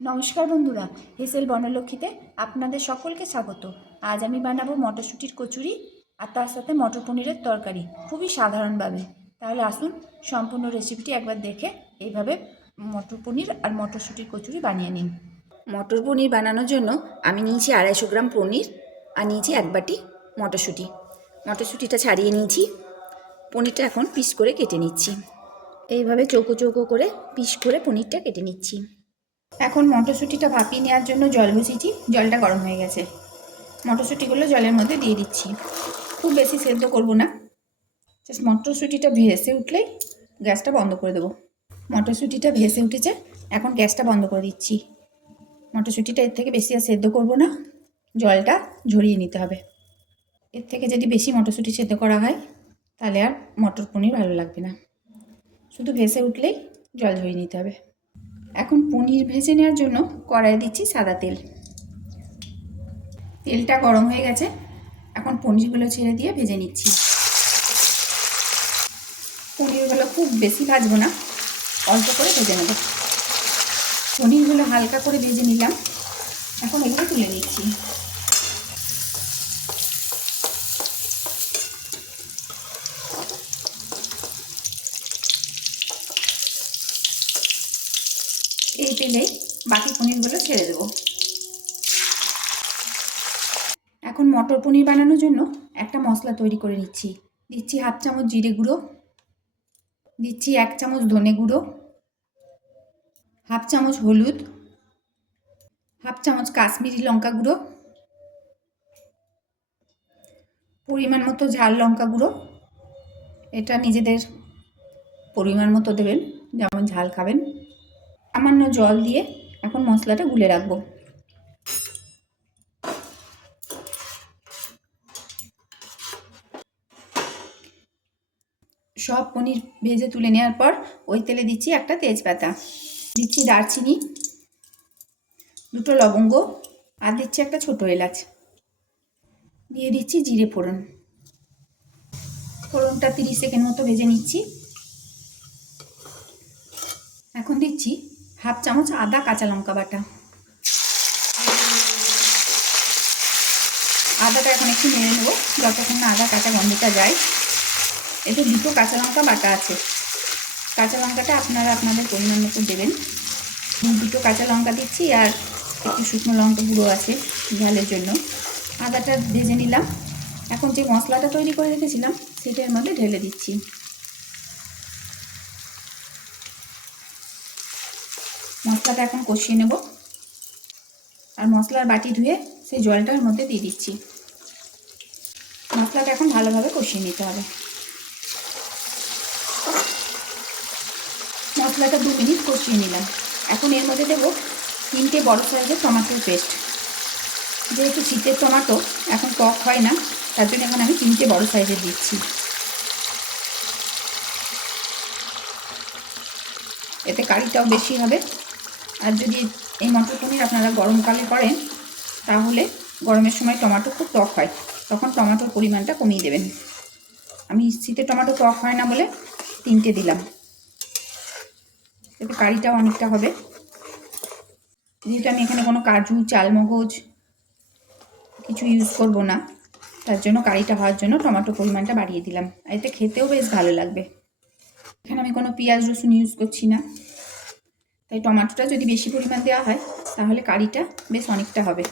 নমস্কার বন্ধুরা, হেসেল বনলক্ষ্মীতে আপনাদের সকলকে স্বাগত। আজ আমি বানাবো মটরশুঁটির কচুরি আর তার সাথে মটর পনিরের তরকারি, খুবই সাধারণভাবে। তাহলে আসুন সম্পূর্ণ রেসিপিটি একবার দেখে এইভাবে মটর পনির আর মটরশুঁটির কচুরি বানিয়ে নিন। মটর পনির বানানোর জন্য আমি নিয়েছি 250 গ্রাম পনির আর নিয়েছি 1 বাটি মটরশুঁটি। মটরশুঁটিটা ছাড়িয়ে নিয়েছি। পনিরটা এখন পিস করে কেটে নিচ্ছি। এইভাবে চৌকো চৌকো করে পিস করে পনিরটা কেটে নিচ্ছি। এখন মটরশুঁটিটা ভাপিয়ে নেওয়ার জন্য জল বসিয়েছি। জলটা গরম হয়ে গেছে। মটরশুঁটিগুলো জলের মধ্যে দিয়ে দিচ্ছি। খুব বেশি সেদ্ধ করব না, জাস্ট মটরশুঁটিটা ভেসে উঠলেই গ্যাসটা বন্ধ করে দেবো। মটরশুঁটিটা ভেসে উঠেছে, এখন গ্যাসটা বন্ধ করে দিচ্ছি। মটরশুঁটিটা এর থেকে বেশি আর সেদ্ধ করব না, জলটা ঝরিয়ে নিতে হবে। এর থেকে যদি বেশি মটরশুঁটি সেদ্ধ করা হয় তাহলে আর মটর পনির ভালো লাগবে না। শুধু ভেসে উঠলেই জল ঝরিয়ে নিতে হবে। এখন পনির ভেজে নেওয়ার জন্য কড়াইয়ে দিচ্ছি সাদা তেল। তেলটা গরম হয়ে গেছে, এখন পনিরগুলো ছেড়ে দিয়ে ভেজে নিচ্ছি। পনিরগুলো খুব বেশি ভাজবো না, অল্প করে ভেজে নেব। পনিরগুলো হালকা করে ভেজে নিলাম, এখন এগুলো তুলে নিচ্ছি। এই তেলেই বাকি পনিরগুলো ছেড়ে দেবো। এখন মটর পনির বানানোর জন্য একটা মশলা তৈরি করে নিচ্ছি। দিচ্ছি 1/2 চামচ জিরে গুঁড়ো, দিচ্ছি 1 চামচ ধনে গুঁড়ো, 1/2 চামচ হলুদ, 1/2 চামচ কাশ্মীরি লঙ্কা গুঁড়ো, পরিমাণ মতো ঝাল লঙ্কা গুঁড়ো। এটা নিজেদের পরিমাণ মতো দেবেন, যেমন ঝাল খাবেন। সামান্য জল দিয়ে এখন মশলাটা গুলে রাখবো। সব পনির ভেজে তুলে নেওয়ার পর ওই তেলে দিচ্ছি একটা তেজপাতা, দিচ্ছি দারচিনি, 2টো লবঙ্গ আর দিচ্ছি একটা ছোটো এলাচ, দিয়ে দিচ্ছি জিরে ফোড়ন। ফোড়নটা 30 সেকেন্ড মতো ভেজে নিচ্ছি। এখন দিচ্ছি 1/2 চামচ আদা কাঁচা লঙ্কা বাটা। আদাটা এখন একটু নেড়ে নেবো যতক্ষণ না আদা কাঁচা গন্ধটা যায়। এতে 2টো কাঁচা লঙ্কা বাটা আছে। কাঁচা লঙ্কাটা আপনারা আপনাদের পরিমাণ মতো দেবেন। 2টো কাঁচা লঙ্কা দিচ্ছি আর একটু শুকনো লঙ্কা গুঁড়ো আছে ঝালের জন্য। আদাটা ভেজে নিলাম। এখন যে মশলাটা তৈরি করে রেখেছিলাম সেটা এর মধ্যে ঢেলে দিচ্ছি। মশলাটা এখন কষিয়ে নেব আর মশলার বাটি ধুয়ে সেই জলটার মধ্যে দিয়ে দিচ্ছি। মশলাটা এখন ভালোভাবে কষিয়ে নিতে হবে। মশলাটা 2 মিনিট কষিয়ে নিলাম। এখন এর মধ্যে দেবো 3টে বড় সাইজের টমেটোর পেস্ট। যেহেতু শীতের টমেটো এখন টক হয় না, তার জন্য এখন আমি 3টে বড় সাইজের দিচ্ছি। এতে কারিটাও বেশি হবে। আর যদি এই মটর পনির আপনারা গরমকালে করেন তাহলে গরমের সময় টমেটো খুব টক হয়, তখন টমেটোর পরিমাণটা কমিয়ে দেবেন। আমি শীতে টমেটো টক হয় না বলে 3টে দিলাম। এতে কারিটাও অনেকটা হবে। যেহেতু আমি এখানে কোনো কাজু চালমগজ কিছু ইউজ করব না, তার জন্য কারিটা হওয়ার জন্য টমেটো পরিমাণটা বাড়িয়ে দিলাম। আর এতে খেতেও বেশ ভালো লাগবে। এখানে আমি কোনো পেঁয়াজ রসুন ইউজ করছি না, তাই টমেটোটা যদি বেশি পরিমাণ দেওয়া হয় তাহলে কারিটা বেশ অনেকটা হবে।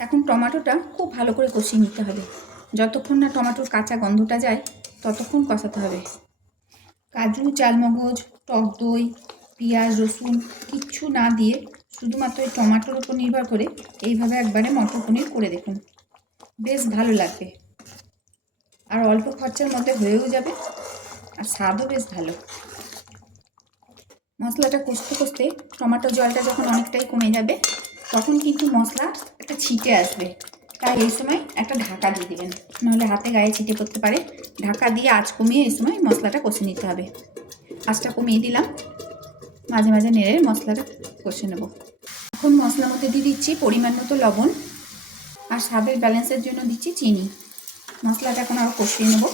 এখন টমেটোটা খুব ভালো করে কষিয়ে নিতে হবে। যতক্ষণ না টমেটোর কাঁচা গন্ধটা যায় ততক্ষণ কষাতে হবে। কাজু চালমগজ টক দই পেঁয়াজ রসুন কিচ্ছু না দিয়ে শুধুমাত্র এই টমেটোর উপর নির্ভর করে এইভাবে একবারে মটর পনির করে দেখুন, বেশ ভালো লাগবে। আর অল্প খরচার মধ্যে হয়েও যাবে আর স্বাদও বেশ ভালো। মশলাটা কষতে কষতে টমেটোর জলটা যখন অনেকটাই কমে যাবে তখন কিন্তু মশলা একটা ছিটে আসবে, তাই এই সময় একটা ঢাকা দিয়ে দেবেন, নাহলে হাতে গায়ে ছিটে পড়তে পারে। ঢাকা দিয়ে আঁচ কমিয়ে এই সময় মশলাটা কষে নিতে হবে। আঁচটা কমিয়ে দিলাম, মাঝে মাঝে নেড়ে মশলাটা কষে নেব। এখন মশলার মধ্যে দিয়ে দিচ্ছি পরিমাণ মতো লবণ আর স্বাদের ব্যালেন্সের জন্য দিচ্ছি চিনি। মশলাটা এখন আরও কষিয়ে নেব।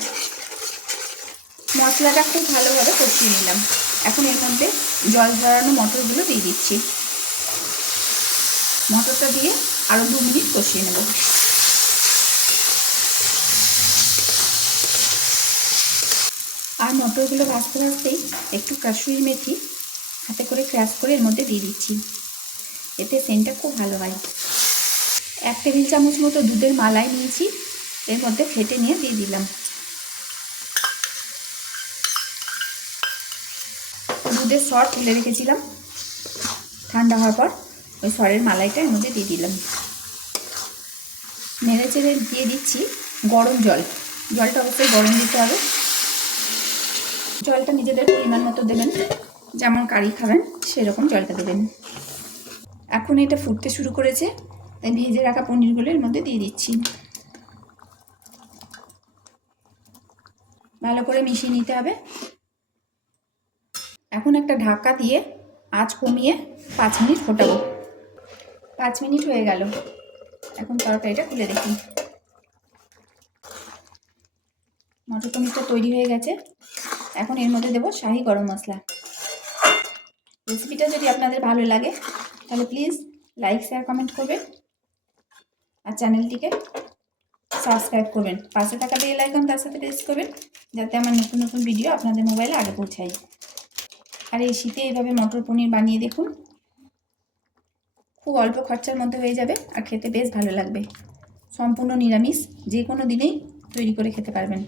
মশলাটা খুব ভালোভাবে কষিয়ে নিলাম। এখন এর মধ্যে জল ঝরানো মটরগুলো দিয়ে দিচ্ছি। মটরটা দিয়ে আরও 2 মিনিট কষিয়ে নেব। আর মটরগুলো ভাজতে ভাজতেই একটু কাসুরি মেথি হাতে করে ক্রাশ করে এর মধ্যে দিয়ে দিচ্ছি, এতে সেন্টটা খুব ভালো হয়। 1 টেবিল চামচ মতো দুধের মালাই নিয়েছি, এর মধ্যে ফেটে নিয়ে দিয়ে দিলাম। দুধের সর তুলে রেখেছিলাম, ঠান্ডা হওয়ার পর ওই সরের মালাইটা এর মধ্যে দিয়ে দিলাম। নেড়ে চেড়ে দিয়ে দিচ্ছি গরম জল, জলটা অবশ্যই গরম দিতে হবে। জলটা নিজেদের পরিমাণ মতো দেবেন, যেমন কারি খাবেন সেরকম জলটা দেবেন। এখন এটা ফুটতে শুরু করেছে, তাই ভেজে রাখা পনিরগুলো এর মধ্যে দিয়ে দিচ্ছি। ভালো করে মিশিয়ে নিতে হবে। এখন একটা ঢাকা দিয়ে আঁচ কমিয়ে 5 মিনিট ফোটাবো। 5 মিনিট হয়ে গেল, এখন তরকারিটা খুলে দেখি। মটর পনিরটা তৈরি হয়ে গেছে। এখন এর মধ্যে দেবো শাহি গরম মশলা। রেসিপিটা যদি আপনাদের ভালো লাগে তাহলে প্লিজ লাইক শেয়ার কমেন্ট করবেন আর চ্যানেলটিকে সাবস্ক্রাইব করবেন। পাশে থাকা বেল আইকন তার সাথে প্রেস করবেন, যাতে আমার নতুন নতুন ভিডিও আপনাদের মোবাইলে আগে পৌঁছায়। আর এই শীতে এইভাবে মটর পনির বানিয়ে দেখুন, খুব অল্প খরচার মধ্যে হয়ে যাবে আর খেতে বেশ ভালো লাগবে। সম্পূর্ণ নিরামিষ, যে কোনো দিনেই তৈরি করে খেতে পারবেন।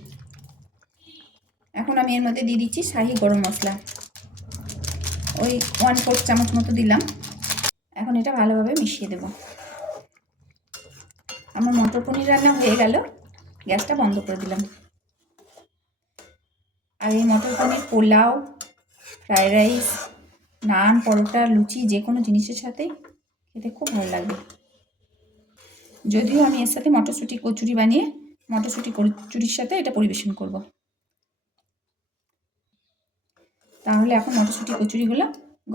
এখন আমি এর মধ্যে দিয়ে দিচ্ছি শাহি গরম মশলা, ওই 1/4 চামচ মতো দিলাম। এখন এটা ভালোভাবে মিশিয়ে দেব। আমার মটর পনির রান্না হয়ে গেল, গ্যাসটা বন্ধ করে দিলাম। আর এই মটর পনির পোলাও, ফ্রাইড রাইস, নান, পরোটা, লুচি যে কোনো জিনিসের সাথেই খেতে খুব ভালো লাগবে। যদিও আমি এর সাথে মটরশুঁটি কচুরি বানিয়ে মটরশুঁটি কচুরির সাথে এটা পরিবেশন করব। তাহলে এখন মটরশুঁটি কচুরিগুলো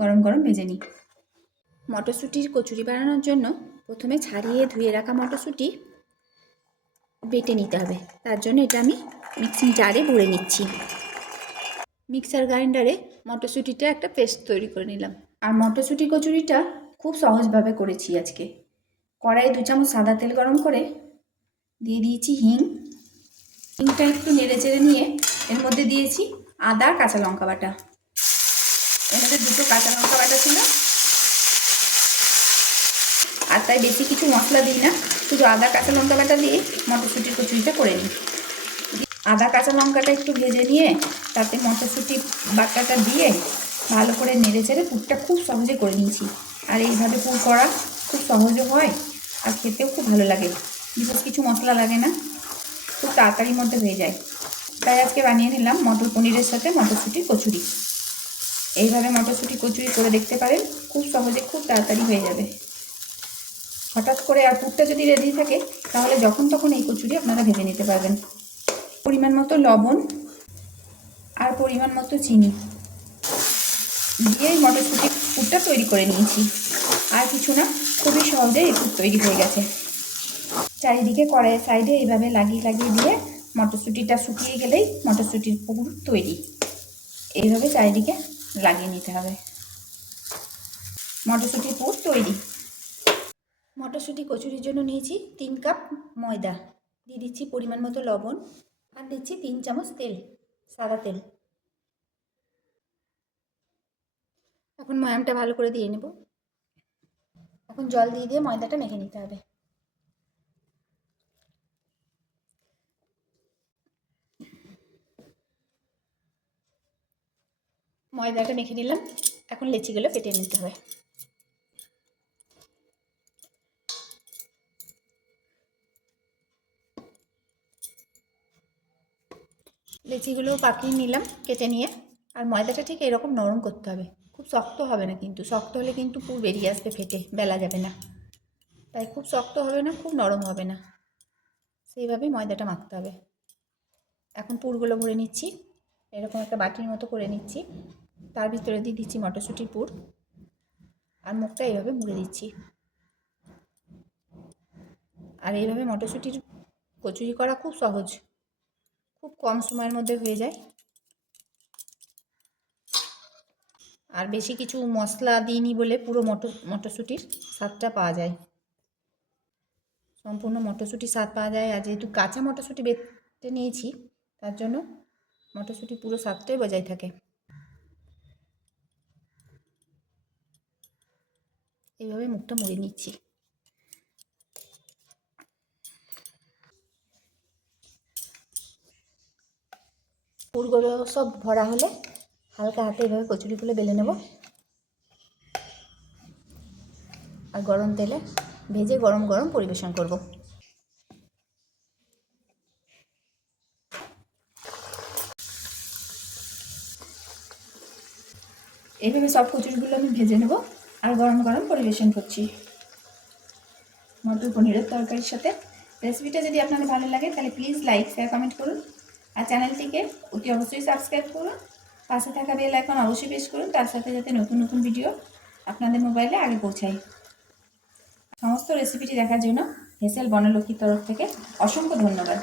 গরম গরম ভেজে নিই। মটরশুঁটির কচুরি বানানোর জন্য প্রথমে ছাড়িয়ে ধুয়ে রাখা মটরশুঁটি বেটে নিতে হবে। তার জন্য এটা আমি মিক্সিং জারে ভরে নিচ্ছি। মিক্সার গ্রাইন্ডারে মটরশুঁটিটা একটা পেস্ট তৈরি করে নিলাম। আর মটরশুঁটি কচুরিটা খুব সহজভাবে করেছি আজকে। কড়াইয়ে 2 চামচ সাদা তেল গরম করে দিয়ে দিয়েছি হিংটা একটু নেড়ে চেড়ে নিয়ে এর মধ্যে দিয়েছি আদা, কাঁচা লঙ্কা বাটা। এর মধ্যে 2টো কাঁচা লঙ্কা বাটা ছিল, আর তাই বেশি কিছু মশলা দিই না, শুধু আদা কাঁচা লঙ্কা বাটা দিয়ে মটরশুঁটির কচুরিটা করে নিই। আদা কাঁচা লঙ্কাটা একটু ভেজে নিয়ে তাতে মটরশুঁটি বাটাটা দিয়ে ভালো করে নেড়ে চেড়ে পুরটা খুব সহজে করে নিয়েছি। আর এইভাবে পুর করা খুব সহজও হয় আর খেতেও খুব ভালো লাগে, বিশেষ কিছু মশলা লাগে না, খুব তাড়াতাড়ির মধ্যে হয়ে যায়। তাই আজকে বানিয়ে নিলাম মটর পনিরের সাথে মটরশুঁটির কচুরি। এইভাবে মটরশুঁটি কচুরি করে দেখতে পারেন, খুব সহজে খুব তাড়াতাড়ি হয়ে যাবে। হঠাৎ করে আর পুরটা যদি রেডি থাকে তাহলে যখন তখন এই কচুরি আপনারা ভেজে নিতে পারবেন। পরিমাণ মতো লবণ আর পরিমাণ মতো চিনি দিয়ে মটরশুঁটি পুরটা তৈরি করে নিয়েছি। আর কিছু না, খুবই সহজে এই পুর তৈরি হয়ে গেছে। চারিদিকে কড়াইয়ের সাইডে এইভাবে লাগিয়ে লাগিয়ে দিয়ে মটরশুঁটিটা শুকিয়ে গেলেই মটরশুঁটির পুর তৈরি। এইভাবে চারিদিকে লাগিয়ে নিতে হবে। মটরশুঁটির পুর তৈরি। মটরশুঁটি কচুরির জন্য নিয়েছি 3 কাপ ময়দা, দিয়ে দিচ্ছি পরিমাণ মতো লবণ আর দিচ্ছি 3 চামচ তেল, সাদা তেল। এখন ময়ামটা ভালো করে দিয়ে নেব। এখন জল দিয়ে দিয়ে ময়দাটা মেখে নিতে হবে। ময়দাটা মেখে নিলাম, এখন লেচিগুলো কেটে নিতে হবে। লেচিগুলো পাকিয়ে নিলাম কেটে নিয়ে। আর ময়দাটা ঠিক এরকম নরম করতে হবে, খুব শক্ত হবে না, কিন্তু শক্ত হলে কিন্তু পুর বেরিয়ে আসবে, ফেটে বেলা যাবে না। তাই খুব শক্ত হবে না, খুব নরম হবে না, সেইভাবেই ময়দাটা মাখতে হবে। এখন পুরগুলো ভরে নিচ্ছি, এরকম একটা বাটির মতো করে নিচ্ছি, তার ভিতরে দিয়ে দিচ্ছি মটরশুঁটির পুর আর মুখটা এইভাবে মুড়ে দিচ্ছি। আর এইভাবে মটরশুঁটির কচুরি করা খুব সহজ, খুব কম সময়ের মধ্যে হয়ে যায়। আর বেশি কিছু মশলা দিইনি বলে পুরো মটরশুঁটির স্বাদটা পাওয়া যায়, সম্পূর্ণ মটরশুঁটির স্বাদ পাওয়া যায়। আর যেহেতু কাঁচা মটরশুঁটি বেটে নিয়েছি তার জন্য মটরশুঁটি পুরো স্বাদটাই বজায় থাকে। এইভাবে মুখটা মুড়ে নিচ্ছি। পুরগুলো সব ভরা হলে হালকা হাতে এইভাবে কচুরিগুলো বেলে নেব আর গরম তেলে ভেজে গরম গরম পরিবেশন করব। এইভাবে সব কচুরিগুলো আমি ভেজে নেব আর গরম গরম পরিবেশন করছি মটর পনিরের তরকারির সাথে। রেসিপিটা যদি আপনাদের ভালো লাগে তাহলে প্লিজ লাইক শেয়ার কমেন্ট করুন আর চ্যানেলটিকে অতি অবশ্যই সাবস্ক্রাইব করুন। পাশে থাকা বেল আইকন অবশ্যই প্রেস করুন, তার সাথে যাতে নতুন নতুন ভিডিও আপনাদের মোবাইলে আগে পৌঁছায়। সমস্ত রেসিপিটি দেখার জন্য হেসেল বনলক্ষ্মীর তরফ থেকে অসংখ্য ধন্যবাদ।